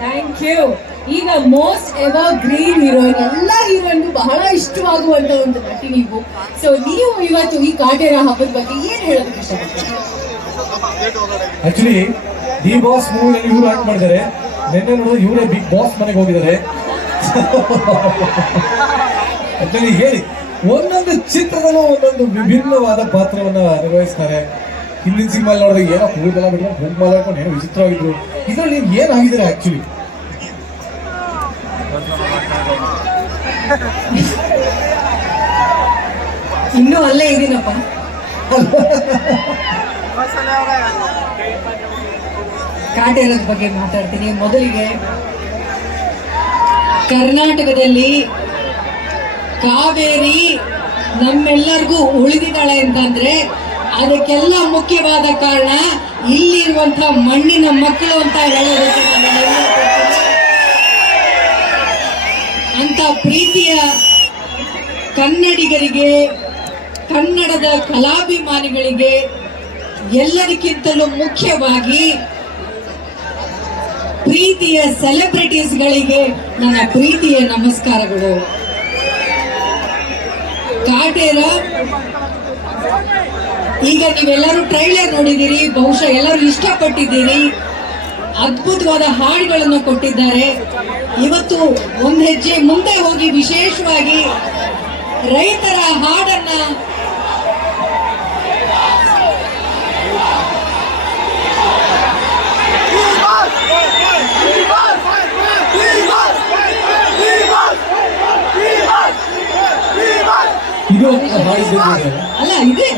Thank you ಈಗ most ever green heroine ಎಲ್ಲ heroine ಬಹಳ ಇಷ್ಟವಾಗುವಂತ ಒಂದು ನಟಿ ನೀವು. ಸೊ ನೀವು ಇವತ್ತು ಈ ಕಾಟೇರ ಹಬ್ಬದ ಬಗ್ಗೆ ಏನ್ ಹೇಳೋದಕ್ಕೆ ಆಕ್ಚುಲಿ ಡಿ ಬಾಸ್ ಮೂವಿನಲ್ಲಿ ಇವ್ರು ಆಕ್ಟ್ ಮಾಡಿದ್ದಾರೆ. ನಿನ್ನೆ ನೋಡಿದ್ರೆ ಇವರೇ ಬಿಗ್ ಬಾಸ್ ಮನೆಗೆ ಹೋಗಿದ್ದಾರೆ. ಆಕ್ಚುಲಿ ಹೇಳಿ, ಒಂದೊಂದು ಚಿತ್ರದಲ್ಲೂ ಒಂದೊಂದು ವಿಭಿನ್ನವಾದ ಪಾತ್ರವನ್ನು ನಿರ್ವಹಿಸ್ತಾರೆ. ಹಿಂದಿನ ಸಿನಿಮಾ ನೋಡಿದ್ರೆ ಏನೋ ಕೂದಲ ಬಿಟ್ಟು ಕುಂಕುಮ ಹಾಕೊಂಡು ಏನೋ ವಿಚಿತ್ರವಾಗಿದ್ರು. ಇದರಲ್ಲಿ ನೀವು ಏನಾಗಿದ್ದೀರಾ ಆಕ್ಚುಲಿ ಇನ್ನೂ ಅಲ್ಲೇ ಇದೀನಪ್ಪ ಕಾಟೇರದ ಬಗ್ಗೆ ಮಾತಾಡ್ತೀನಿ. ಮೊದಲಿಗೆ ಕರ್ನಾಟಕದಲ್ಲಿ ಕಾವೇರಿ ನಮ್ಮೆಲ್ಲರಿಗೂ ಉಳಿದಿದ್ದಾಳೆ ಅಂತಂದ್ರೆ ಅದಕ್ಕೆಲ್ಲ ಮುಖ್ಯವಾದ ಕಾರಣ ಇಲ್ಲಿರುವಂತ ಮಣ್ಣಿನ ಮಕ್ಕಳು ಅಂತ ಹೇಳೋದಕ್ಕೆ ಅಂತ ಪ್ರೀತಿಯ ಕನ್ನಡಿಗರಿಗೆ, ಕನ್ನಡದ ಕಲಾಭಿಮಾನಿಗಳಿಗೆ ಎಲ್ಲರಿಗಿಂತಲೂ ಮುಖ್ಯವಾಗಿ ಪ್ರೀತಿಯ ಸೆಲೆಬ್ರಿಟೀಸ್ಗಳಿಗೆ ನನ್ನ ಪ್ರೀತಿಯ ನಮಸ್ಕಾರಗಳು. ಕಾಟೇರ ಈಗ ನೀವೆಲ್ಲರೂ ಟ್ರೈಲರ್ ನೋಡಿದ್ದೀರಿ, ಬಹುಶಃ ಎಲ್ಲರೂ ಇಷ್ಟಪಟ್ಟಿದ್ದೀರಿ. ಅದ್ಭುತವಾದ ಹಾಡುಗಳನ್ನು ಕೊಟ್ಟಿದ್ದಾರೆ. ಇವತ್ತು ಒಂದು ಹೆಜ್ಜೆ ಮುಂದೆ ಹೋಗಿ ವಿಶೇಷವಾಗಿ ರೈತರ ಹಾಡನ್ನ ಇದು ಅಲ್ಲ, ಇದೆ.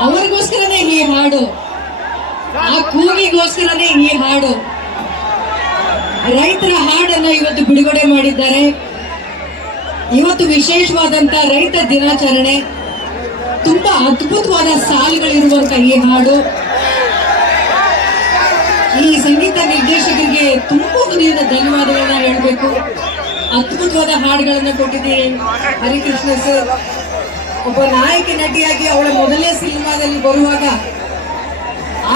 ಅವರಿಗೋಸ್ಕರನೇ ಈ ಹಾಡು. ಆ ಕೂಗಿಗೋಸ್ಕರನೇ ಈ ಹಾಡು. ರೈತರ ಹಾಡನ್ನ ಇವತ್ತು ಬಿಡುಗಡೆ ಮಾಡಿದ್ದಾರೆ. ಇವತ್ತು ವಿಶೇಷವಾದಂತ ರೈತ ದಿನಾಚರಣೆ. ತುಂಬಾ ಅದ್ಭುತವಾದ ಸಾಲುಗಳಿರುವಂತ ಈ ಹಾಡು. ಈ ಸಂಗೀತ ನಿರ್ದೇಶಕರಿಗೆ ತುಂಬಾ ಹೃದಯದ ಧನ್ಯವಾದಗಳನ್ನ ಹೇಳಬೇಕು. ಅದ್ಭುತವಾದ ಹಾಡುಗಳನ್ನ ಕೊಟ್ಟಿದ್ದೀನಿ ಹರಿಕೃಷ್ಣ ಸರ್. ಒಬ್ಬ ನಾಯಕಿ ನಟಿಯಾಗಿ ಅವಳ ಮೊದಲನೇ ಸಿನಿಮಾದಲ್ಲಿ ಬರುವಾಗ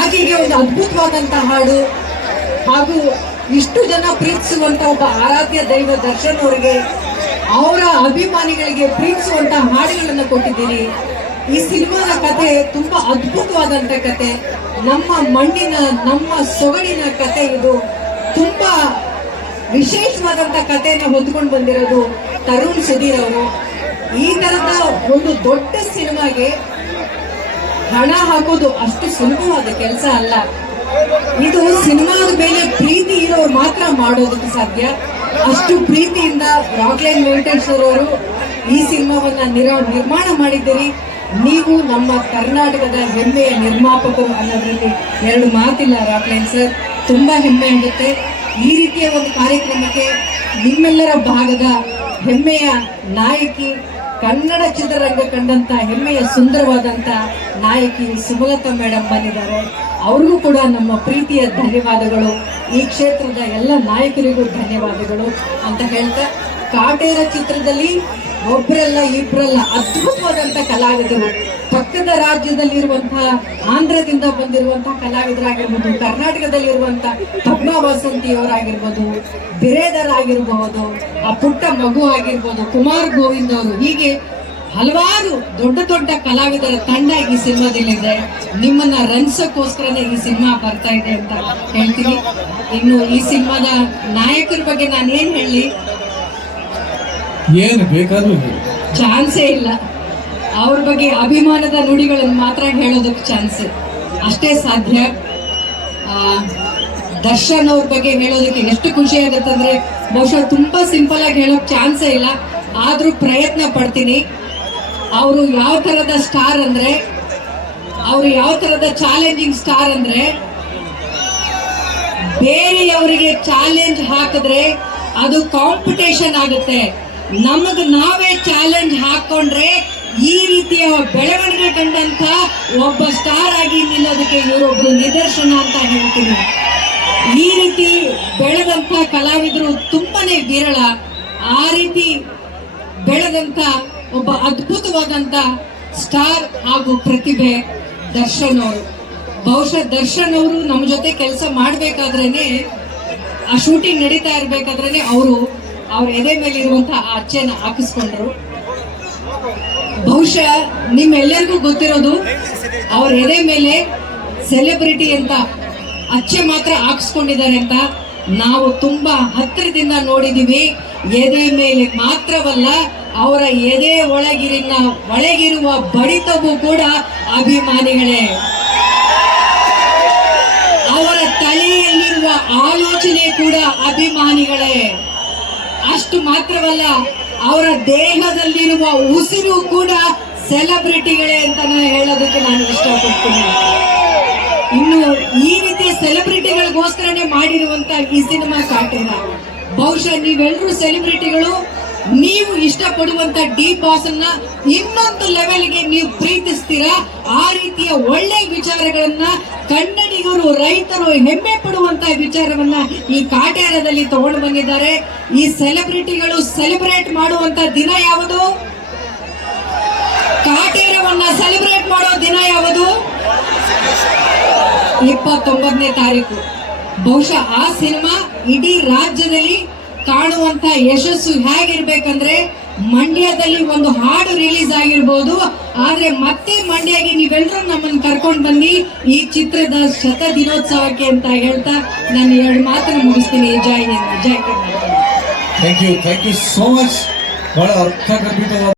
ಆಕೆಗೆ ಒಂದು ಅದ್ಭುತವಾದಂತಹ ಹಾಡು. ಹಾಗೂ ಇಷ್ಟು ಜನ ಪ್ರೀತಿಸುವಂತ ಒಬ್ಬ ಆರಾಧ್ಯ ದೈವ ದರ್ಶನ್ ಅವರಿಗೆ, ಅವರ ಅಭಿಮಾನಿಗಳಿಗೆ ಪ್ರೀತಿಸುವಂತಹ ಹಾಡುಗಳನ್ನು ಕೊಟ್ಟಿದ್ದೀರಿ ಈ ಸಿನಿಮಾದ ಕತೆ ತುಂಬಾ ಅದ್ಭುತವಾದಂತ ಕತೆ. ನಮ್ಮ ಮಣ್ಣಿನ, ನಮ್ಮ ಸೊಗಡಿನ ಕತೆ ಇದು. ತುಂಬಾ ವಿಶೇಷವಾದಂತ ಕಥೆಯನ್ನು ಹೊತ್ಕೊಂಡು ಬಂದಿರೋದು ತರುಣ್ ಸುಧೀರ್ ಅವರು. ಈ ತರದ ಒಂದು ದೊಡ್ಡ ಸಿನಿಮಾಗೆ ಹಣ ಹಾಕೋದು ಅಷ್ಟು ಸುಲಭವಾದ ಕೆಲಸ ಅಲ್ಲ. ಇದು ಸಿನಿಮಾದ ಮೇಲೆ ಪ್ರೀತಿ ಇರೋರು ಮಾತ್ರ ಮಾಡೋದಕ್ಕೆ ಸಾಧ್ಯ. ಅಷ್ಟು ಪ್ರೀತಿಯಿಂದ ರಾಕ್ಲೈನ್ ವೆಂಕಟೇಶ್ವರ ಅವರು ಈ ಸಿನಿಮಾವನ್ನ ನಿರ- ನಿರ್ಮಾಣ ಮಾಡಿದ್ದೀರಿ. ನೀವು ನಮ್ಮ ಕರ್ನಾಟಕದ ಹೆಮ್ಮೆಯ ನಿರ್ಮಾಪಕರು ಅನ್ನೋದ್ರಲ್ಲಿ ಎರಡು ಮಾತಿಲ್ಲ ರಾಕ್ಲೈನ್ ಸರ್. ತುಂಬಾ ಹೆಮ್ಮೆ ಆಗುತ್ತೆ. ಈ ರೀತಿಯ ಒಂದು ಕಾರ್ಯಕ್ರಮಕ್ಕೆ ನಿಮ್ಮೆಲ್ಲರ ಭಾಗದ ಹೆಮ್ಮೆಯ ನಾಯಕಿ ಕನ್ನಡ ಚಿತ್ರರಂಗ ಕಂಡಂತ ಹೆಮ್ಮೆಯ ಸುಂದರವಾದಂತ ನಾಯಕಿ ಸುಮಲತಾ ಮೇಡಮ್ ಬಂದಿದ್ದಾರೆ. ಅವ್ರಿಗೂ ಕೂಡ ನಮ್ಮ ಪ್ರೀತಿಯ ಧನ್ಯವಾದಗಳು. ಈ ಕ್ಷೇತ್ರದ ಎಲ್ಲ ನಾಯಕರಿಗೂ ಧನ್ಯವಾದಗಳು ಅಂತ ಹೇಳ್ತಾ, ಕಾಟೇರ ಚಿತ್ರದಲ್ಲಿ ಒಬ್ಬರಲ್ಲ ಇಬ್ಬರಲ್ಲ ಅದ್ಭುತವಾದಂತ ಕಲಾವಿದರು. ಪಕ್ಕದ ರಾಜ್ಯದಲ್ಲಿರುವಂತಹ ಆಂಧ್ರದಿಂದ ಬಂದಿರುವಂತಹ ಕಲಾವಿದರಾಗಿರ್ಬೋದು ಕರ್ನಾಟಕದಲ್ಲಿರುವಂತಹ ಪದ್ಮಾ ವಸಂತಿ ಅವರಾಗಿರ್ಬೋದು ಬಿರೇದರ್ ಆಗಿರಬಹುದು ಆ ಪುಟ್ಟ ಮಗು ಆಗಿರ್ಬೋದು ಕುಮಾರ್ ಗೋವಿಂದ್ ಅವರು ಹೀಗೆ ಹಲವಾರು ದೊಡ್ಡ ದೊಡ್ಡ ಕಲಾವಿದರ ತಂಡ ಈ ಸಿನಿಮಾದಲ್ಲಿದೆ. ನಿಮ್ಮನ್ನ ರಂಜಿಸೋಕ್ಕೋಸ್ಕರನೇ ಈ ಸಿನಿಮಾ ಬರ್ತಾ ಇದೆ ಅಂತ ಹೇಳ್ತೀನಿ. ಇನ್ನು ಈ ಸಿನಿಮಾದ ನಾಯಕರ ಬಗ್ಗೆ ನಾನು ಏನ್ ಹೇಳಿ? ಏನು ಬೇಕಾದ್ರೂ. ಚಾನ್ಸೇ ಇಲ್ಲ. ಅವ್ರ ಬಗ್ಗೆ ಅಭಿಮಾನದ ನುಡಿಗಳನ್ನು ಮಾತ್ರ ಹೇಳೋದಕ್ಕೆ ಚಾನ್ಸ್ ಅಷ್ಟೇ ಸಾಧ್ಯ. ದರ್ಶನ್ ಅವ್ರ ಬಗ್ಗೆ ಹೇಳೋದಕ್ಕೆ ಎಷ್ಟು ಖುಷಿ ಆಗುತ್ತಂದ್ರೆ ಬಹುಶಃ ತುಂಬಾ ಸಿಂಪಲ್ ಆಗಿ ಹೇಳೋಕ್ ಚಾನ್ಸೇ ಇಲ್ಲ. ಆದರೂ ಪ್ರಯತ್ನ ಪಡ್ತೀನಿ. ಅವರು ಯಾವ ತರದ ಸ್ಟಾರ್ ಅಂದ್ರೆ, ಅವರು ಯಾವ ತರದ ಚಾಲೆಂಜಿಂಗ್ ಸ್ಟಾರ್ ಅಂದ್ರೆ, ಬೇರೆಯವರಿಗೆ ಚಾಲೆಂಜ್ ಹಾಕಿದ್ರೆ ಅದು ಕಾಂಪಿಟೇಷನ್ ಆಗುತ್ತೆ. ನಮಗೆ ನಾವೇ ಚಾಲೆಂಜ್ ಹಾಕೊಂಡ್ರೆ ಈ ರೀತಿಯ ಬೆಳವಣಿಗೆ ಕಂಡಂತ ಒಬ್ಬ ಸ್ಟಾರ್ ಆಗಿ ನಿಲ್ಲೋದಕ್ಕೆ ಇವರೊಬ್ರು ನಿದರ್ಶನ ಅಂತ ಹೇಳ್ತೀನಿ. ಈ ರೀತಿ ಬೆಳೆದಂತ ಕಲಾವಿದರು ತುಂಬಾನೇ ವಿರಳ. ಆ ರೀತಿ ಬೆಳೆದಂತ ಒಬ್ಬ ಅದ್ಭುತವಾದಂತ ಸ್ಟಾರ್ ಹಾಗೂ ಪ್ರತಿಭೆ ದರ್ಶನ್ ಅವರು. ಬಹುಶಃ ದರ್ಶನ್ ಅವರು ನಮ್ಮ ಜೊತೆ ಕೆಲಸ ಮಾಡ್ಬೇಕಾದ್ರೇನೆ, ಆ ಶೂಟಿಂಗ್ ನಡೀತಾ ಇರ್ಬೇಕಾದ್ರೆ ಅವರು ಅವ್ರ ಎದೆ ಮೇಲೆ ಇರುವಂತಹ ಆ ಅಚ್ಚೆನ ಹಾಕಿಸ್ಕೊಂಡ್ರು. ಬಹುಶಃ ನಿಮ್ಮೆಲ್ಲರಿಗೂ ಗೊತ್ತಿರೋದು, ಅವ್ರ ಎದೆ ಮೇಲೆ ಸೆಲೆಬ್ರಿಟಿ ಅಂತ ಅಚ್ಚೆ ಮಾತ್ರ ಹಾಕ್ಸ್ಕೊಂಡಿದ್ದಾರೆ ಅಂತ ನಾವು ತುಂಬಾ ಹತ್ತಿರದಿಂದ ನೋಡಿದೀವಿ. ಎದೆ ಮೇಲೆ ಮಾತ್ರವಲ್ಲ, ಅವರ ಎದೆ ಒಳಗಿರಿನ, ಒಳಗಿರುವ ಬಡಿತವು ಕೂಡ ಅಭಿಮಾನಿಗಳೇ. ಅವರ ತಲೆಯಲ್ಲಿರುವ ಆಲೋಚನೆ ಕೂಡ ಅಭಿಮಾನಿಗಳೇ. ಅಷ್ಟು ಮಾತ್ರವಲ್ಲ ಅವರ ದೇಹದಲ್ಲಿರುವ ಉಸಿರು ಕೂಡ ಸೆಲೆಬ್ರಿಟಿಗಳೇ ಅಂತ ಹೇಳೋದಕ್ಕೆ ನಾನು ಇಷ್ಟಪಡ್ತೀನಿ. ಇನ್ನು ಈ ರೀತಿಯ ಸೆಲೆಬ್ರಿಟಿಗಳಿಗೋಸ್ಕರನೇ ಮಾಡಿರುವಂತ ಈ ಸಿನಿಮಾ ಕಾಟೇರ ಬಹುಶಃ ನೀವೆಲ್ಲರೂ ಸೆಲೆಬ್ರಿಟಿಗಳು ನೀವು ಇಷ್ಟಪಡುವಂತ ಡಿ ಬಾಸ್ ಅನ್ನ ಇನ್ನೊಂದು ಲೆವೆಲ್ಗೆ ನೀವು ಪ್ರೀತಿಸ್ತೀರಾ? ಆ ರೀತಿಯ ಒಳ್ಳೆ ವಿಚಾರಗಳನ್ನ ಕನ್ನಡಿಗರು, ರೈತರು ಹೆಮ್ಮೆ ಪಡುವಂತ ವಿಚಾರವನ್ನ ಈ ಕಾಟೇರದಲ್ಲಿ ತಗೊಂಡು ಬಂದಿದ್ದಾರೆ. ಈ ಸೆಲೆಬ್ರಿಟಿಗಳು ಸೆಲೆಬ್ರೇಟ್ ಮಾಡುವಂತ ದಿನ ಯಾವುದು? ಕಾಟೇರವನ್ನ ಸೆಲೆಬ್ರೇಟ್ ಮಾಡೋ ದಿನ ಯಾವುದು? ಇಪ್ಪತ್ತೊಂಬತ್ತನೇ ತಾರೀಕು. ಬಹುಶಃ ಆ ಸಿನಿಮಾ ಇಡೀ ರಾಜ್ಯದಲ್ಲಿ ಕಾಣುವಂತ ಯಶಸ್ಸು ಹೇಗಿರ್ಬೇಕಂದ್ರೆ ಮಂಡ್ಯದಲ್ಲಿ ಒಂದು ಹಾಡು ರಿಲೀಸ್ ಆಗಿರ್ಬೋದು. ಆದ್ರೆ ಮತ್ತೆ ಮಂಡ್ಯಗೆ ನೀವೆಲ್ಲರೂ ನಮ್ಮನ್ನು ಕರ್ಕೊಂಡು ಬನ್ನಿ ಈ ಚಿತ್ರದ ಶತ ದಿನೋತ್ಸವಕ್ಕೆ ಅಂತ ಹೇಳ್ತಾ ನಾನು ಎರಡು ಮಾತನ್ನು ಮುಗಿಸ್ತೀನಿ. ಜೈ ಜೈ Karnataka. Thank you thank you so much ಬಹಳ